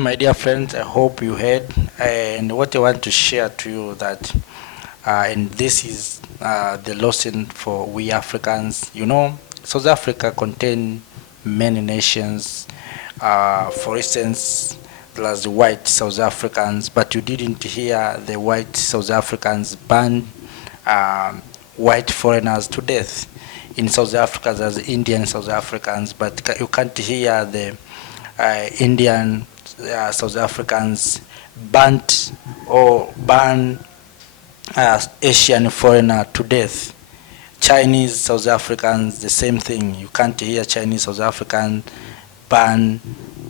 My dear friends, I hope you heard. And what I want to share to you that, and this is the lesson for we Africans. You know, South Africa contain many nations. For instance, there's the white South Africans, but you didn't hear the white South Africans ban white foreigners to death. In South Africa, there's Indian South Africans, but you can't hear the Indian South Africans banned or ban Asian foreigner to death. Chinese South Africans, the same thing. You can't hear Chinese South Africans ban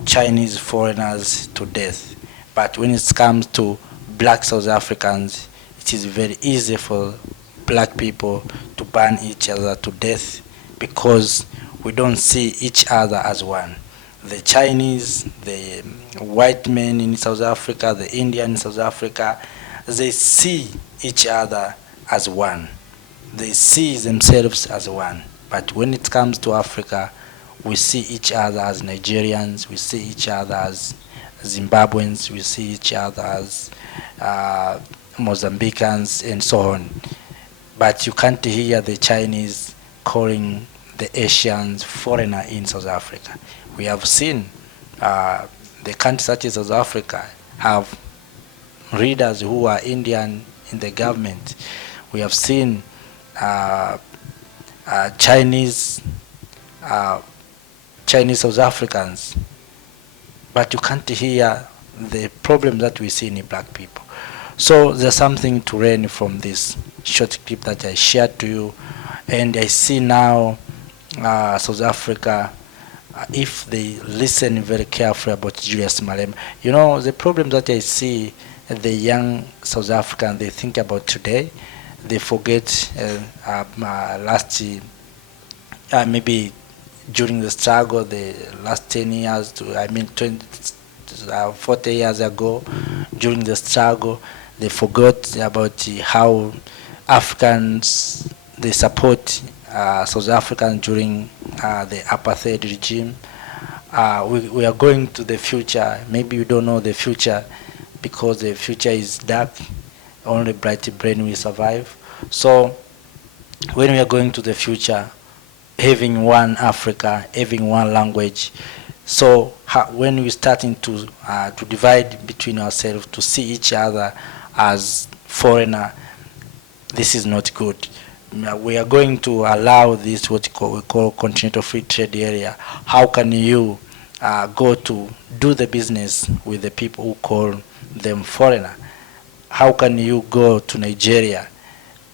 Chinese foreigners to death. But when it comes to black South Africans, it is very easy for black people to ban each other to death because we don't see each other as one. The Chinese, the white men in South Africa, the Indian in South Africa, they see each other as one. They see themselves as one. But when it comes to Africa, we see each other as Nigerians, we see each other as Zimbabweans, we see each other as Mozambicans, and so on. But you can't hear the Chinese calling the Asians foreigner in South Africa. We have seen the countries such as South Africa have leaders who are Indian in the government. We have seen Chinese South Africans, but you can't hear the problem that we see in black people. So there's something to learn from this short clip that I shared to you, and I see now South Africa, if they listen very carefully about Julius Malema, you know, the problem that I see the young South Africans, they think about today, they forget last maybe during the struggle, the last 10 years, 40 years ago, during the struggle, they forgot about how Africans, they support South Africans during the apartheid regime. We are going to the future. Maybe you don't know the future because the future is dark. Only bright brain will survive. So when we are going to the future, having one Africa, having one language, so when we're starting to divide between ourselves, to see each other as foreigner, this is not good. We are going to allow this what we call continental free trade area. How can you go to do the business with the people who call them foreigner? How can you go to Nigeria?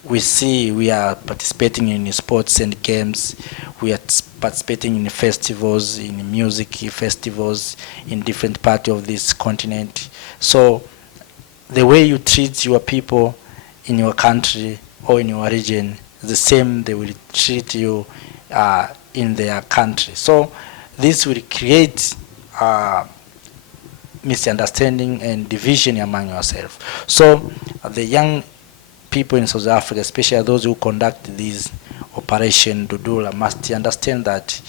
We see we are participating in sports and games. We are participating in festivals, in music festivals in different parts of this continent. So the way you treat your people in your country or in your region, the same they will treat you in their country. So this will create misunderstanding and division among yourselves. So the young people in South Africa, especially those who conduct this operation Dudula, must understand that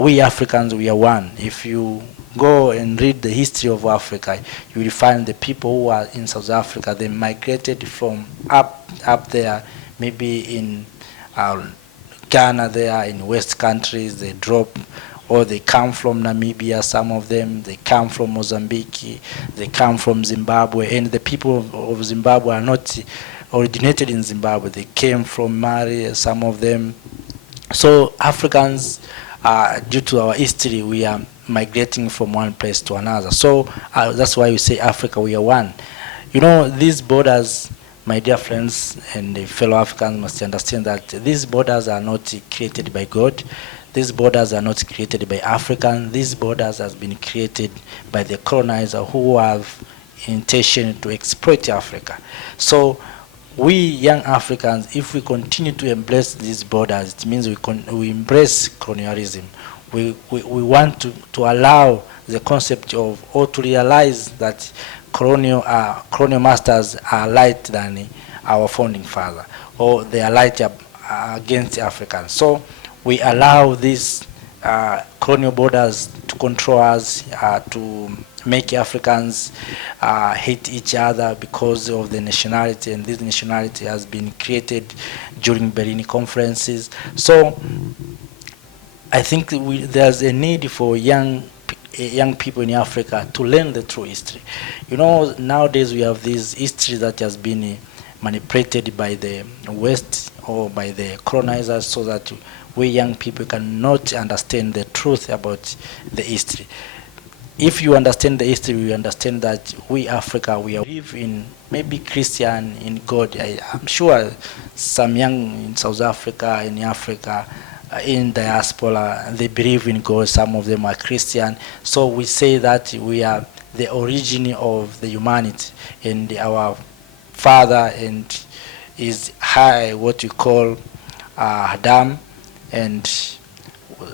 we Africans, we are one. If you go and read the history of Africa, you will find the people who are in South Africa, they migrated from up there, maybe in Ghana there, in West countries, they drop, or they come from Namibia, some of them, they come from Mozambique, they come from Zimbabwe, and the people of Zimbabwe are not originated in Zimbabwe, they came from Mali, some of them. So Africans, due to our history, we are migrating from one place to another. So that's why we say Africa, we are one. You know, these borders, my dear friends and fellow Africans must understand that these borders are not created by God. These borders are not created by Africans. These borders have been created by the colonizer who have intention to exploit Africa. So we young Africans, if we continue to embrace these borders, it means we embrace colonialism. We want to allow the concept of, or to realize that colonial masters are light than our founding father, or they are light against Africans. So we allow these colonial borders to control us, to make Africans hate each other because of the nationality, and this nationality has been created during Berlin conferences. So I think there's a need for young people in Africa to learn the true history. You know, nowadays we have this history that has been manipulated by the West or by the colonizers, so that we young people cannot understand the truth about the history. If you understand the history, you understand that we Africa, we live in maybe Christian, in God. I'm sure some young in South Africa, in Africa, in diaspora, they believe in God. Some of them are Christian. So we say that we are the origin of the humanity, and our father and is high, what you call Adam, and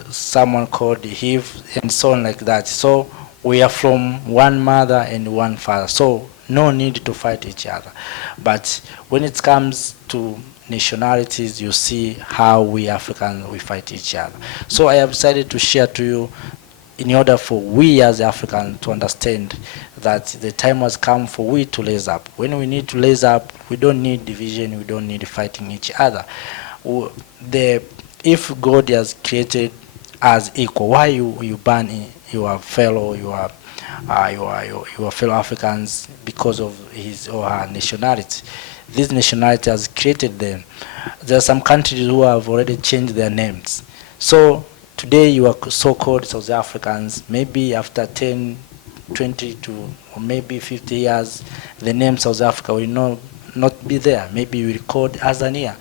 someone called Eve, and so on like that. So we are from one mother and one father. So no need to fight each other. But when it comes to nationalities, you see how we Africans, we fight each other. So I have decided to share to you, in order for we as Africans to understand that the time has come for we to raise up. When we need to raise up, we don't need division, we don't need fighting each other. If God has created us equal, why you ban your fellow, your fellow Africans because of his or her nationality? This nationality has created them. There are some countries who have already changed their names. So today you are so-called South Africans. Maybe after 10, 20 to or maybe 50 years, the name South Africa will not be there. Maybe you will call Azania.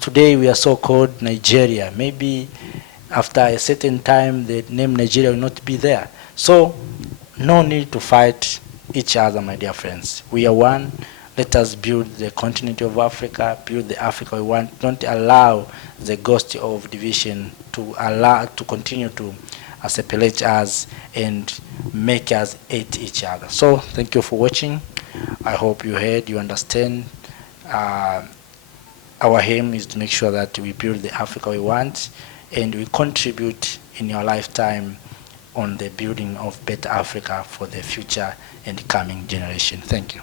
Today we are so-called Nigeria. Maybe after a certain time, the name Nigeria will not be there. So no need to fight each other, my dear friends. We are one. Let us build the continent of Africa, build the Africa we want. Don't allow the ghost of division to continue to separate us and make us hate each other. So thank you for watching. I hope you heard, you understand. Our aim is to make sure that we build the Africa we want, and we contribute in your lifetime on the building of better Africa for the future and coming generation. Thank you.